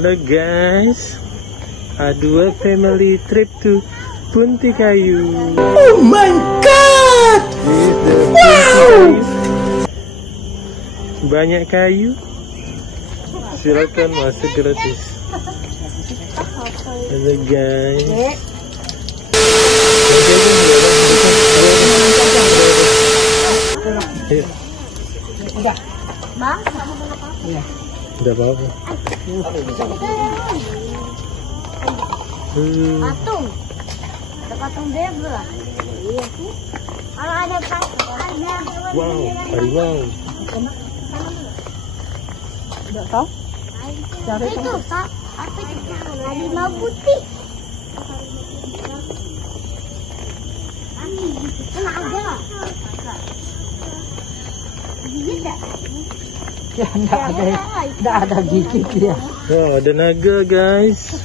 Halo guys, A2 family trip to Punti Kayu. Oh my god! Wow! Banyak kayu, silakan masuk gratis. Halo guys. Udah. Bang, kamu mau apa? Iya. Udah apa-apa. Patung. Ada patung zebra. Iya sih. Kalau ada patung, ada. Wow, harimau. Udah tahu? Cari Itu, Kak. Apa itu? Harimau putih. Kena aja. Gigit tak? ya enggak ada gigit dia. Wow, ada naga guys.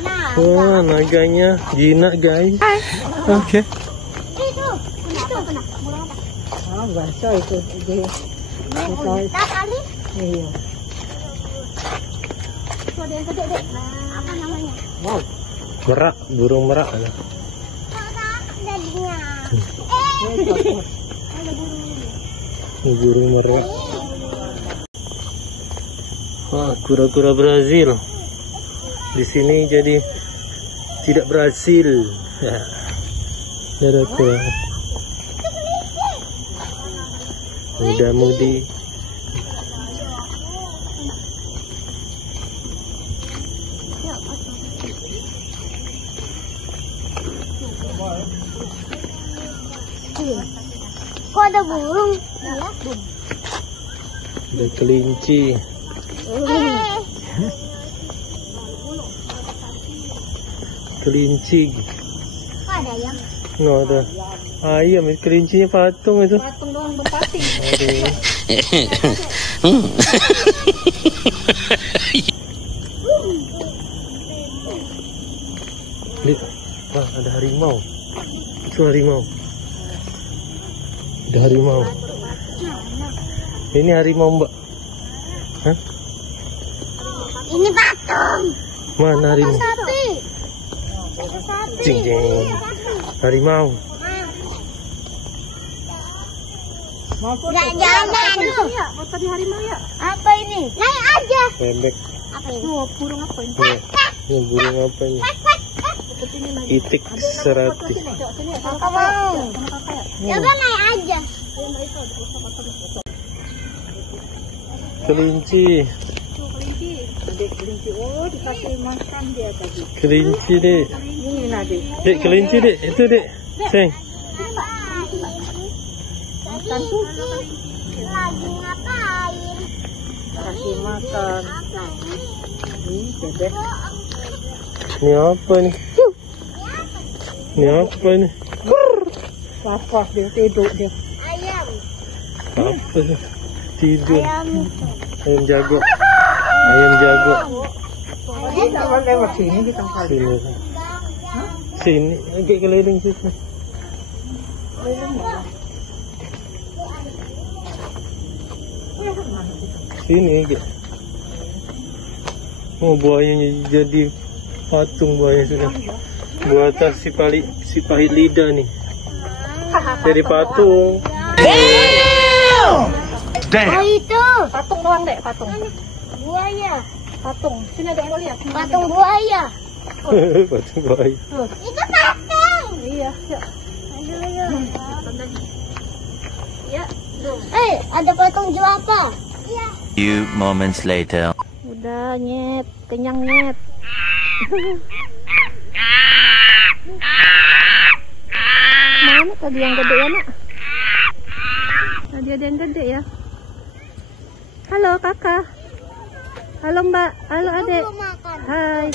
Nah, Wah, naganya jinak guys. Oke. itu kena. Bulan apa? Ah, bahasa itu dia. Unta kali. Iya. Itu ada yang gede, Dek. Apa namanya? Wow. Merak, burung merak. Merak dadinya. Burung merak. Wah, kura-kura Brazil. Di sini jadi tidak berhasil. Ya. Ada kura. Muda-mudi. Kok ada burung? Iya. Ada kelinci. Kelinci. Kok ada ayam? No, ada ayam. Kelincinya patung itu. Patung doang berpating. Aduh. Lihat, wah, ada harimau. Itu harimau. Ada harimau. Ini harimau, Mbak. Hah? Ini patung. Mana harimau? Sapi. Itu sapi. Jing, jing. Harimau. Mau foto? Nggak jalan. Ya, foto di harimau ya. Apa ini? Naik aja. Bebek. Apa ini? Oh, burung apa ini? Ini burung apa ini? Itik serati. Kakak mau. Coba naik aja. Kelinci. Adik kelinci, oh dikasih makan dia tadi. Kelinci, Dek. Ini Nadik. Dek, kelinci, Dek. Itu, Dek. Seng. Makan tuh. Lagi ngapain? Kasih makan. Apa ini? Ini bebek. Ini apa nih? Ini apa ini? Wafah dia tidur dia. Ayam. Apa sih? Tidur. Ayam itu. Ayam jago. Ayam jago. Dia tak lewat sini di kapal. Sini. Sini. Agak keliling situ. Sini agak. Oh, buayanya jadi patung buaya sudah. Buatan si pahit lidah nih. Jadi patung. Oh itu. Patung doang dek, patung. Buaya. Patung. Sini ada yang lihat. Patung buaya. Patung buaya. Itu patung. Iya, ya. Ya. Ada patung jerapah. Iya. Few moments later. Udah nyet, kenyang nyet. Mana tadi yang gede ya nak? Tadi ada yang gede ya. Halo kakak. Halo mbak. Halo adek. Belum makan. Hai.